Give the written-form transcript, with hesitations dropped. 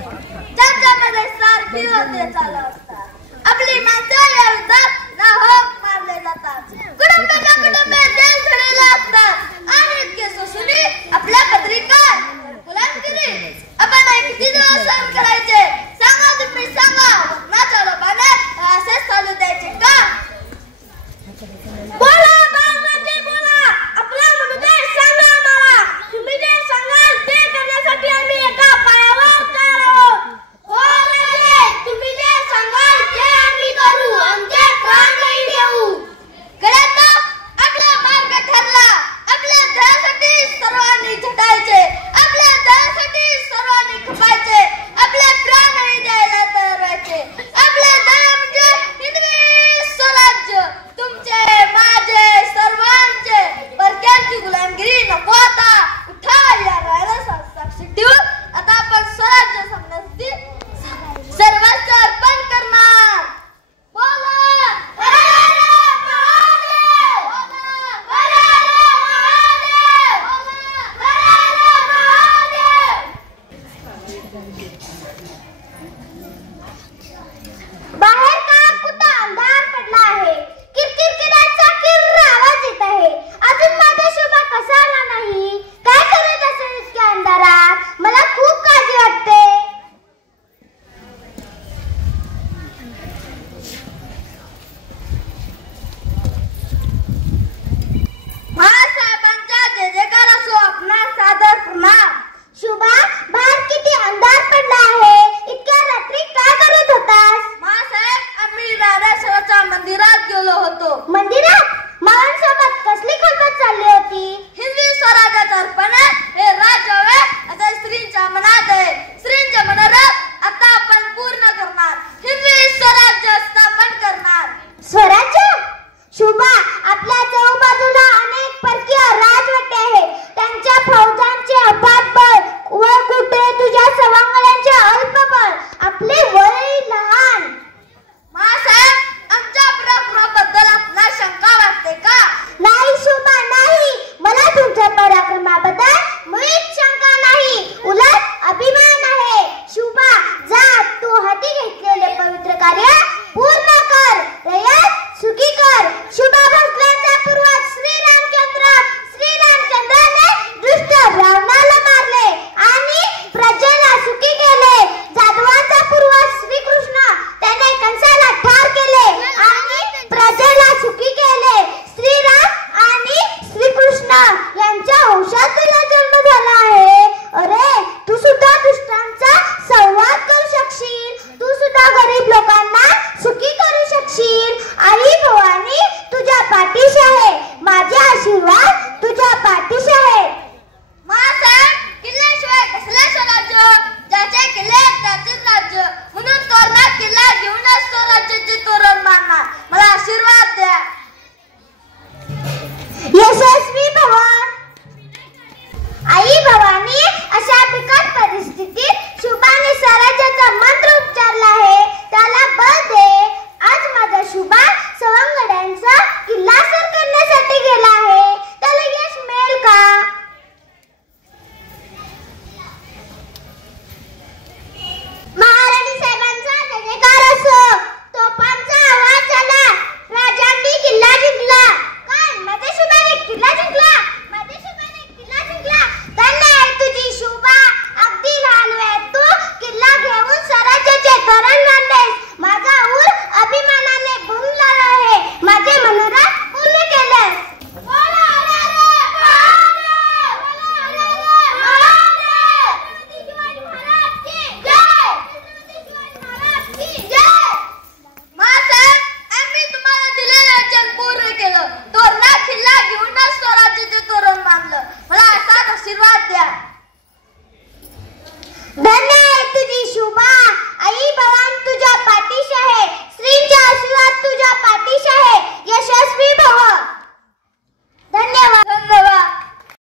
त्यांच्यामध्ये सारखी होते चालू असतात. आपली माणसं या युद्धात नाहक मारले जातात. कुटुंबाच्या कुटुंबे जेल झालेले असतात आणि इतके सोसूनी आपल्या पदरी काय गुलामगिरी. आपण किती दिवस सहन करायचे सांगा, तुम्ही सांगा. वचनाच्या लोभाने असेच चालू द्यायचे का? बोला बाळराजे बोला, आपला म्हणून सांगा आम्हाला. तुम्ही जे सांगाल ते करण्यासाठी आम्ही एका पायावर तयार आहोत. हो राजे, तुम्ही जे सांगाल ते आम्ही करू, आमचे प्राणही देऊ. कळलं ना? आपला मार्ग ठरला. आपल्या ध्येयासाठी सर्वांनी झटायचे, आपल्या ध्येयासाठी सर्वांनी खपायचे, आपले प्राणही द्यायला तयार व्हायचे. आपले ध्येय म्हणजे हिंदवी स्वराज्य, तुमचे माझे सर्वांचे. परक्यांची गुलामगिरी नको आता. उठा, या रायाला साक्षी ठेवून आता आपण स्वराज्य सांगण्यासाठी सर्वस्व अर्पण करणार. बोला बाहेर